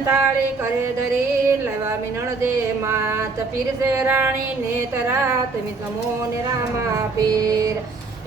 તાળી કરે ધરી લેવા મિનળ દે માત પીરસે રાણી ને તરાત મિતમો ને રામા પીર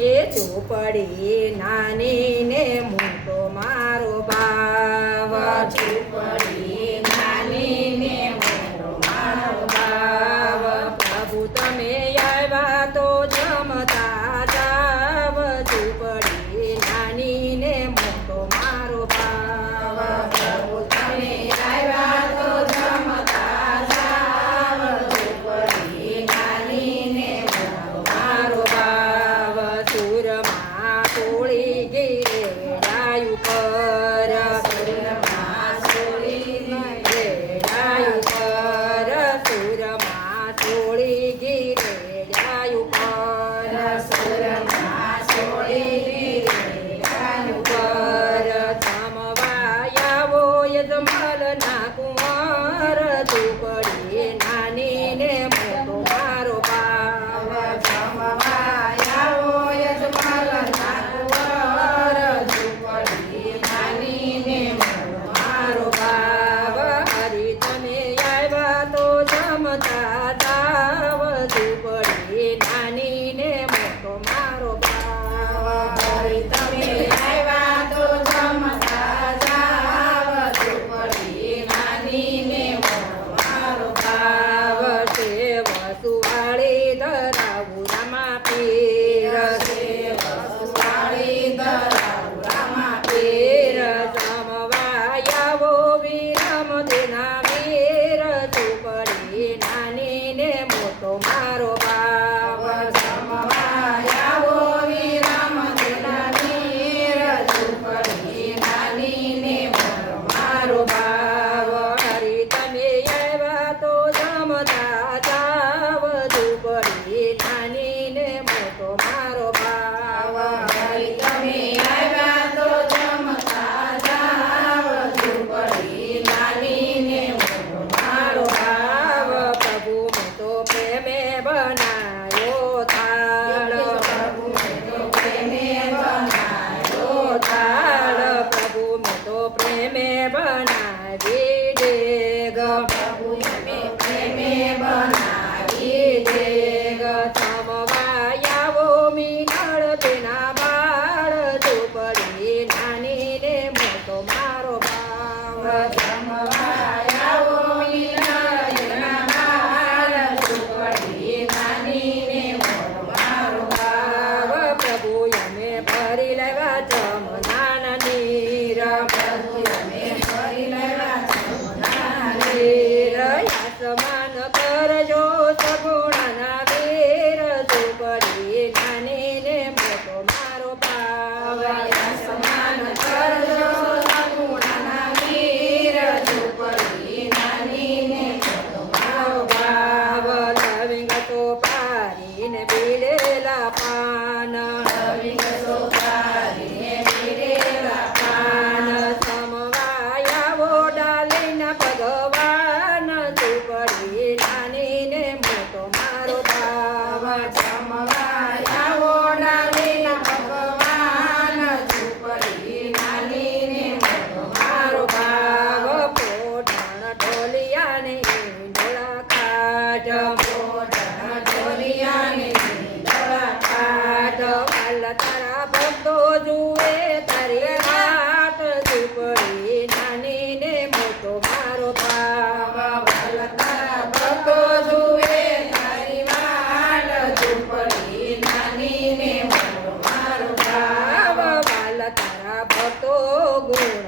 એ ઝૂંપડી નાની ને મોટો મારો ભાવ ઝૂંપડી નાની ને મોટો મારો ભાવ પ્રભુ તમે આવ્યા તો જમતા જાવ ઝૂંપડી નાની ને મોટો મારો ભાવ પ્રભુ તમે આવ્યા તો જમતા જાવ ઝૂંપડી નાની ને મોટો મારો ભાવ સુરમાં તોળી ગઈ રેડાયું પર સુરમાં સોળીને રેડાયું પર સુરમાં તોળી ગઈ રેડાયું પર સુરમાં સોળીને પર સમવાયાવો યજમલ ના કુંવર ઝૂંપડી નાની ને મોટો મારો ભાવ જમવાયાઓ યજમાલ નાકુંવર ઝૂંપડી નાની ને મોટો મારો ભાવ હરી તમે આવ્યા તો જમતા જાવ ઝૂંપડી નાની ને મોટો મારો ભાવ હરી તમે આવ્યા તો જમતા જાવ ઝૂંપડી નાની ને મોટો મારો ભાવ છે વસુવાળી ધરાવું રામા પીર વસુવાળી ધરાવું રામા પીર સમવાયાવો વિરમ દેના વીર ઝૂંપડી નાની ને મોટો મારો ભાવ જમવાયાઓ વિરામ દેના વીર ઝૂંપડી નાની ને મોટો મારો ભાવ હરી તમે આવ્યા તો જમતા જાવ ઝૂંપડી નાની ને મોટો મારો ભાવ હરી તમે આવ્યા તો જમતા જાવ ઝૂંપડી નાની ને મોટો મારો ભાવ પ્રભુ મેં તો પ્રેમે બનાયો થાળ પ્રભુ મેં તો પ્રેમે બનાવ્યો થાળ પ્રભુ મેં તો પ્રેમે બનાવી દેગ પ્રભુ મેં પ્રેમે બનાવી દેગ સમવાયાવો મિનળ તેના બાળ ઝૂંપડી નાની ને મોટો મારો ભાવ જમવાયાઓ મિનળ દેના બાળ ઝૂંપડી નાની ને મોટો મારો ભાવ પ્રભુ અમે ભરી લેવા જમનાના નીર પ્રભુ અમે ફરી લેવા જમના નીર આસમાન કરજો સગુણાના વીર ઝૂંપડી નાની ને મોટો મારો ભાવ સમાન કરજો સગુણાના વીર ઝૂંપડી નાની ને મોટો મારો ભાવ લવિંગ તો પારીને પીળેલા પાન લવિંગ સોપારીને પીરેલા પાન સમવાયાવો ડાલીના ભગવાન ઝૂંપડી નાની ને મોટો મારો ભાવ જમવાયાઓ ડાલીના ભગવાન ઝૂંપડી નાની ને મોટો મારો ભાવ પોઢણ ઢોલિયાને ઈંડોળા કાઢ પોઢણ ઢોલિયાને ઈંડોળા કાઢ વાલ તારા ભક્તો જુએ તારી વાટ ઝૂંપડી નાની ને મોટો મારો ભાવ તારા ભક્તો જુએ તારી વાટ ઝૂંપડી નાની ને મોટો મારો ભાવ વાલ તારા ભક્તો ગુણ